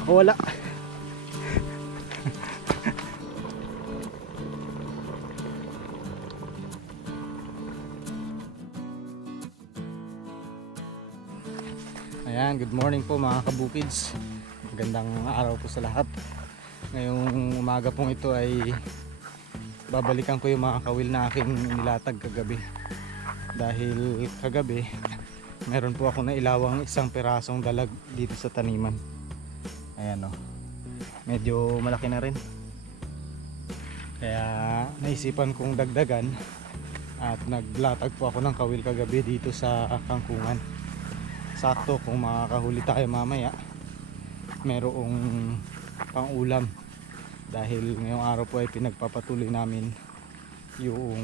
Nakawala. Ayan, good morning po mga kabukids. Magandang araw po sa lahat. Ngayong umaga pong ito ay babalikan ko yung mga kawil na aking nilatag kagabi. Dahil kagabi meron po ako na ilawang isang pirasong dalag dito sa taniman. Ayan o, medyo malaki na rin. Kaya naisipan kong dagdagan at naglatag po ako ng kawil kagabi dito sa kangkungan. Sakto kung makakahuli tayo mamaya, merong pang ulam. Dahil ngayong araw po ay pinagpapatuloy namin yung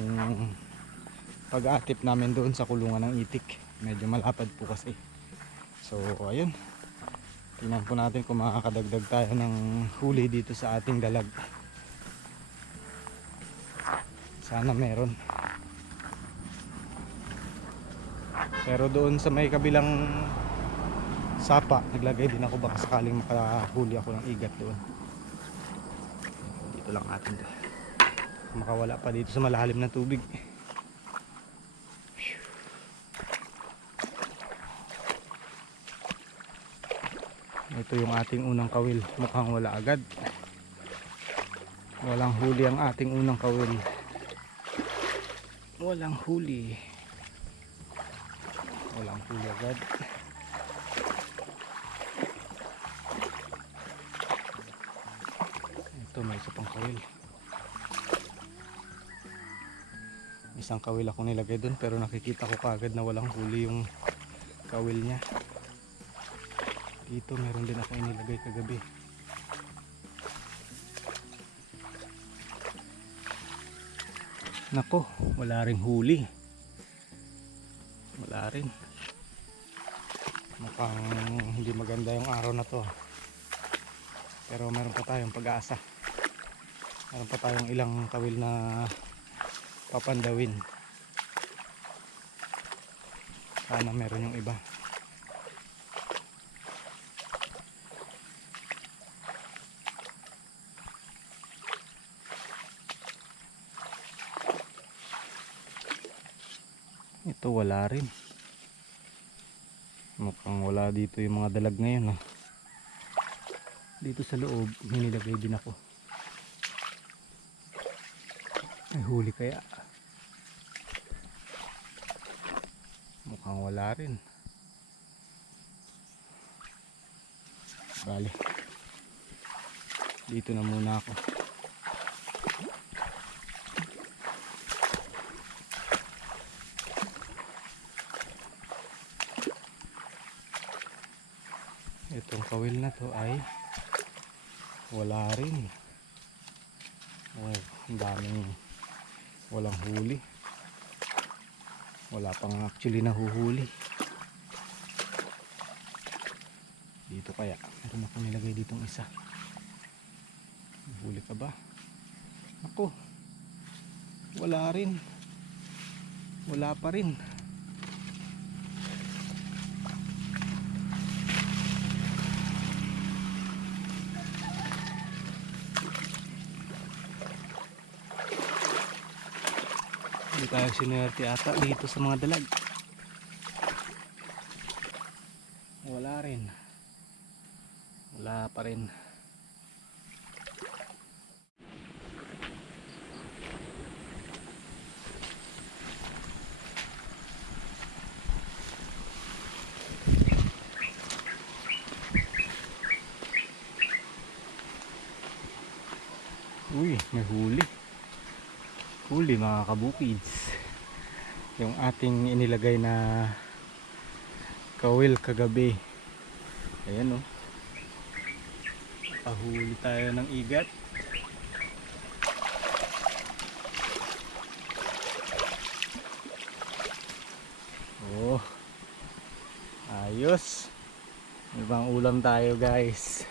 pag-aatip namin doon sa kulungan ng itik. Medyo malapad po kasi. So ayun, tingnan po natin kung makakadagdag tayo ng huli dito sa ating dalag. Sana meron. Pero doon sa may kabilang sapa, naglagay din ako, baka sakaling makahuli ako ng igat doon. Dito lang natin to. Makawala pa dito sa malalim na tubig. Ito yung ating unang kawil. Mukhang wala agad. Walang huli ang ating unang kawil. Walang huli. Walang huli agad. Ito, may isa pang kawil. Isang kawil ako nilagay dun, pero nakikita ko kaagad na walang huli yung kawil niya. Dito meron din ako inilagay kagabi. Nako, wala ring huli. Wala rin. Mukhang hindi maganda yung araw na to. Pero meron pa tayong pag-asa. Meron pa tayong ilang kawil na papandawin. Sana meron yung iba. Ito wala rin. Mukhang wala dito yung mga dalag ngayon. Dito sa loob nilagay din ako. May huli kaya? Mukhang wala rin. Bale, dito na muna ako. Itong kawil na to ay wala rin. Oh, ang daming walang huli. Wala pang actually nahuhuli. Dito kaya meron ako nilagay ditong isa. Huli ka ba? Ako, wala rin. Wala pa rin. Hindi tayo sinuwerte ata dito sa mga dalag. Wala rin. Wala pa rin. Uy, may huli. Huli mga kabukids. Yung ating inilagay na kawil kagabi. Ayan o. Pahuli tayo ng igat. Oh, ayos. Ibang ulam tayo guys.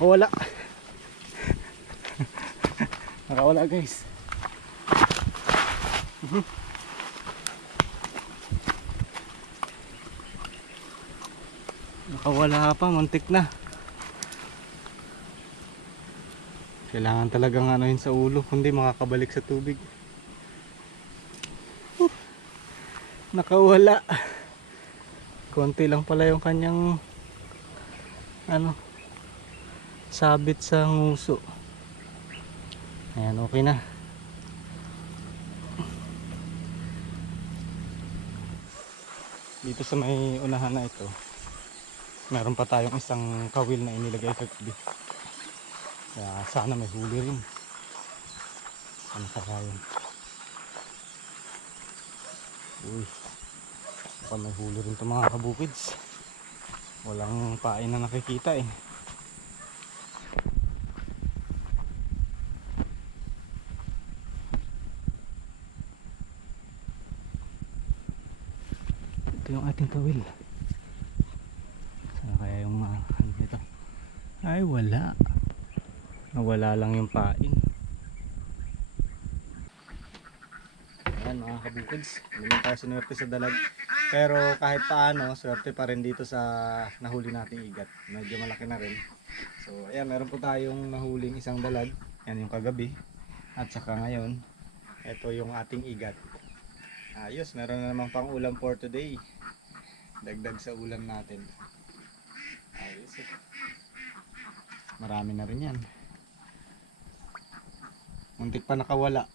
Nakawala. Nakawala guys. Nakawala pa, muntik na. Kailangan talagang anuhin sa ulo, kundi makakabalik sa tubig. Nakawala. Konti lang pala yung kanyang sabit sa nguso. Ayan, okay na. Dito sa may unahan na ito, meron pa tayong isang kawil na inilagay kagabi. Kaya sana may huli rin. Sana kaya yun. Uy, baka may huli rin ito mga kabukids. Walang pain na nakikita eh. Ito yung ating kawil. Sana kaya yung ano ito? Ay wala. Nawala lang yung pain. Ayan mga kabukids, hindi man tayo sinuwerte sa dalag, pero kahit paano swerte pa rin dito sa nahuli nating igat. Medyo malaki na rin. So ayan, meron po tayong nahuling isang dalag. Yan yung kagabi. At saka ngayon, ito yung ating igat. Ayos, meron na namang pang ulam for today. Dagdag sa ulam natin. Ayos eh. Marami na rin yan. Muntik pa nakawala.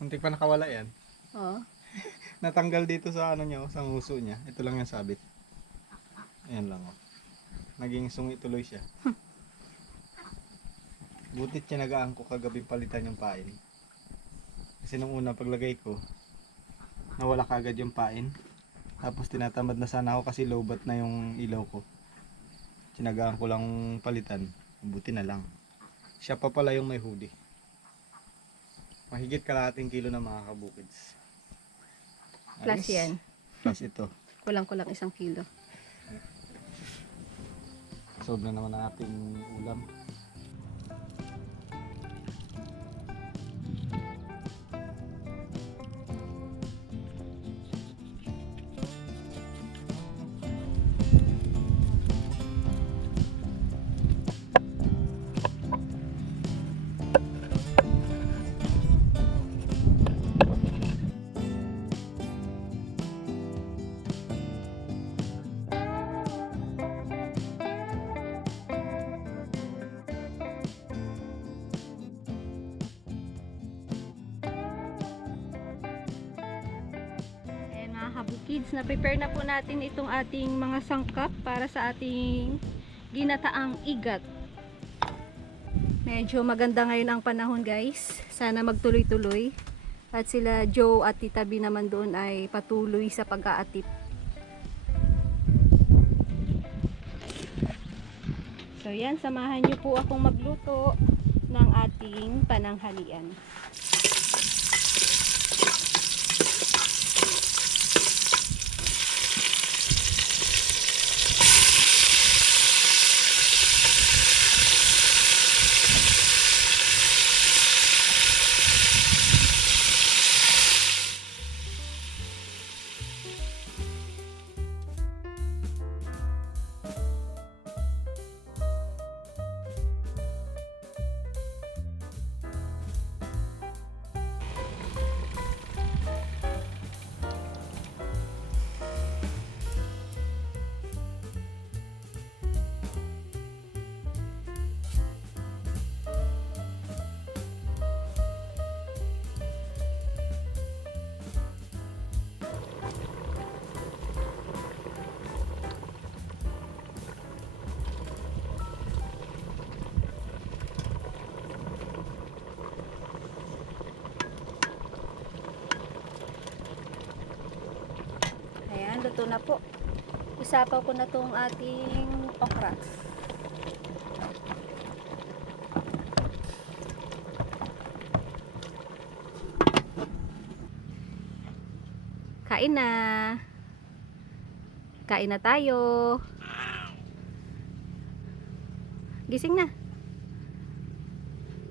Muntik pa nakawala yan. Oo. Natanggal dito sa ano niya, sa nguso niya. Ito lang yung sabit. Ayan lang oh. Naging sungi tuloy siya. Butit siya nag-aangko kagabi palitan yung pain. Kasi nung una paglagay ko, nawala kagad yung pain. Tapos tinatamad na sana ako kasi lowbat na yung ilaw ko. Tinagaan ko lang palitan. Buti na lang. Siya pa pala yung may huli. Mahigit kalahating kilo na mga kabukids. Plus Ayos. yan. Plus ito. Kulang-kulang 1 kilo. Sobra naman ang ating ulam. Kids, na-prepare na po natin itong ating mga sangkap para sa ating ginataang igat. Medyo maganda ngayon ang panahon guys. Sana magtuloy-tuloy. At sila Joe at Tita B naman doon ay patuloy sa pag-aatip. So yan, samahan niyo po akong magluto ng ating pananghalian. Luto na po. Isapaw ko na tong ating okra. Kain na. Kain na tayo. gising na.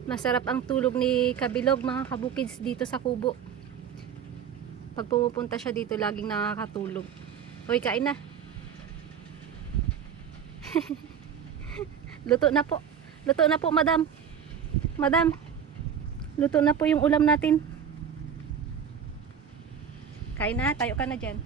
Masarap ang tulog ni Kabilog mga kabukids dito sa kubo. Pag pumupunta siya dito, laging nakakatulog. Hoy, kain na. Luto na po. Luto na po, madam. Madam, luto na po yung ulam natin. Kain na, tayo ka na dyan.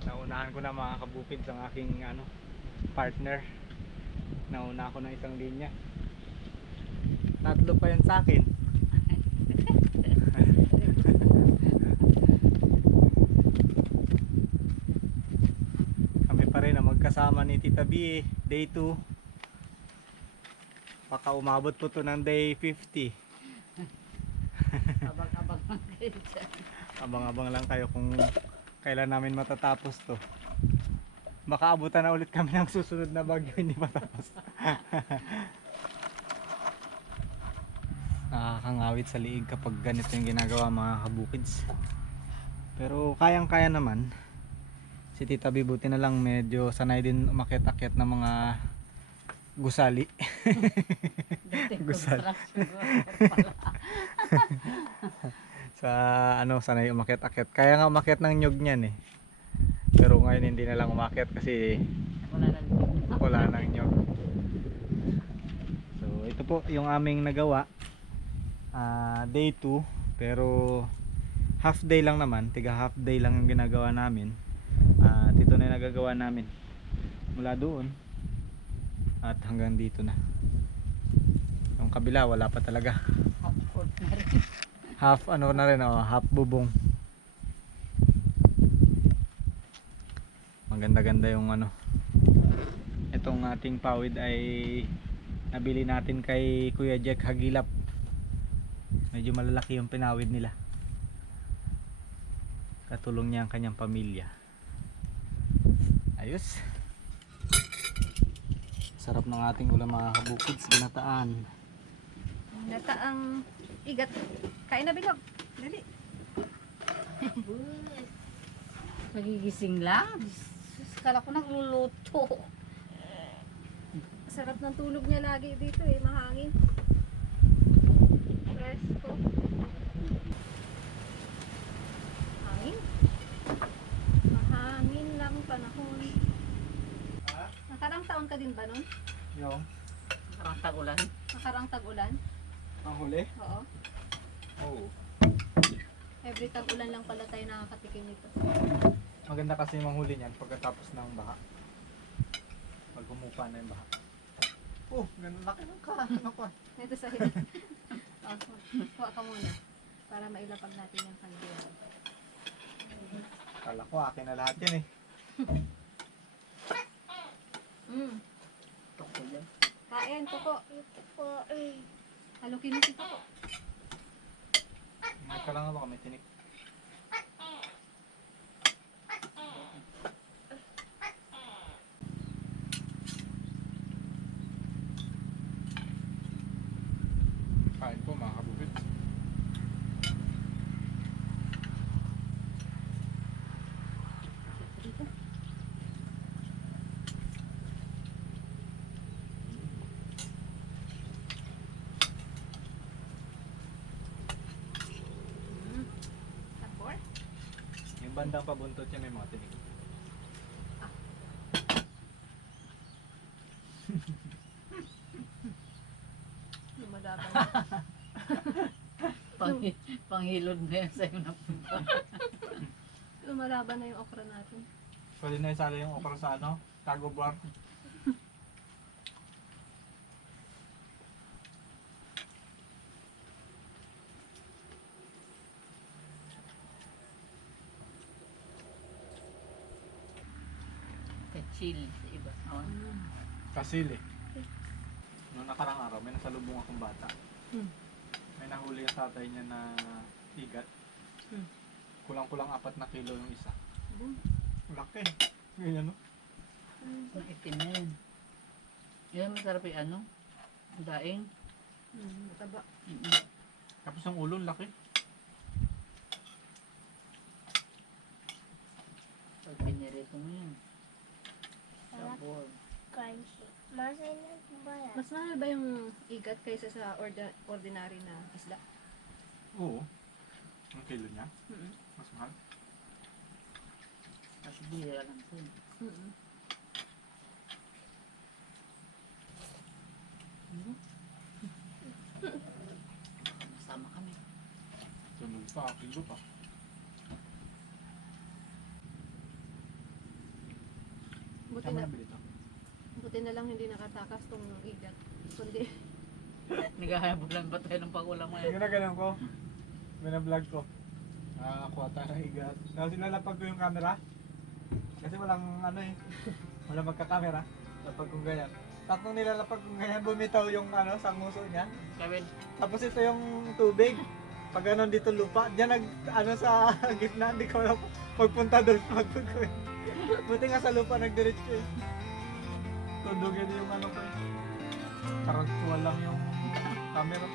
Naunahan ko na mga kabukid ang aking partner. Nauna ako ng isang linya. Tatlo pa yan sa akin. Kami pa rin na magkasama ni Tita B, day 2. Baka umabot po to ng day 50. Abang-abang lang kayo dyan. Abang-abang lang kayo kung kailan namin matatapos to. Baka abutan na ulit kami ng susunod na bagyo, hindi matapos. Nakakangawit sa liig kapag ganito yung ginagawa mga kabukids. Pero kayang-kaya naman. Si Tita B, buti na lang medyo sanay din umakyat-akyat ng mga gusali. Gusali. Construction worker pala. Sa sanay umakyat-akyat. Kaya nga umakyat ng nyug niyan eh. Pero ngayon hindi na lang umakyat kasi Wala na dito. wala nang nyug. So ito po yung aming nagawa. Day 2, pero half day lang naman, tiga half day lang yung ginagawa namin. At ito na yung nagagawa namin mula doon at hanggang dito na. Yung kabila wala pa talaga. Upward na rin. Half na rin, half bubong. Maganda-ganda yung itong ating pawid ay nabili natin kay Kuya Jack Hagilap. Medyo malalaki yung pinawid nila. Katulong niya ang kanyang pamilya. Ayos. Sarap ng ating ulam mga kabukids, ginataan. Nataang igat. Kain na, Bilog. Dali. Nagigising lang. Kala ko nagluluto. Sarap ng tulog niya lagi dito eh, mahangin. Presko. Hangin. Mahangin lang panahon. Nakarang taon ka din ba nun? Yung Parang tagulan. Nakarang tag-ulan? ang huli? Oo. Oo. Every tag-ulan lang pala tayo nakakatikim nito. Maganda kasi manghuli niyan pagkatapos ng baha. Pag humupa na yung baha. Oh, ganun laki ng ko. Ito sa oh, kuha ka muna para mailapag natin yung kandila. Kala ko akin na lahat yan eh. Toko dyan. Kain, Toko. Halukin mo si Toko. May ka lang nga baka may tinik. Kain po mga kabukid. Tapor? Yung bandang pabuntot niya may mga tinik. Lumalaban. Panghilod na yan sa'yo na punta. Lumalaban na yung okra natin. Pwede na isali yung okra sa tago bar. Ka-chill sa iba. Oh. Kasili. Noong nakarang araw, may nasalubong akong bata. Hmm. May nahuli yung tatay niya na Igat. Hmm. Kulang-kulang 4 na kilo yung isa. Boom. Laki. Ganyan no? Ang itim na yun. Yan, masarap yung ano. Daing. Mataba. Tapos yung ulo, laki. Pag pinirito mo yun. Sabor. Crunchy. Masarap ba yan? Mas mahal ba yung igat kaysa sa ordinary na isda? Oo. Ang kilo niya. Mm-mm. Mas mahal. Kasi bihira lang ito. Mm-mm. Masama kami. Sunod pa, kilo pa. Buti Saan mo na, nabili ito? buti na lang hindi nakatakas tong igat. Kundi, Naghahabulan ba tayo ng pagulang mo Yung ginaganon ko, binablog ko. Nakakuha tayo ng igat. Tapos nilalapag ko yung camera. Kasi walang ano eh. Walang magka-camera. Lapag kong ganyan. Tatlong nilalapag kong ganyan, bumitaw yung ano, sanguso niya. Kevin, Tapos ito yung tubig. Pag ano dito lupa, diyan nag ano sa gitna, hindi ko na magpunta doon magpunta. Buti nga sa lupa nagdiretso eh. Tundugin yung ano ko eh. Karagtual lang yung camera.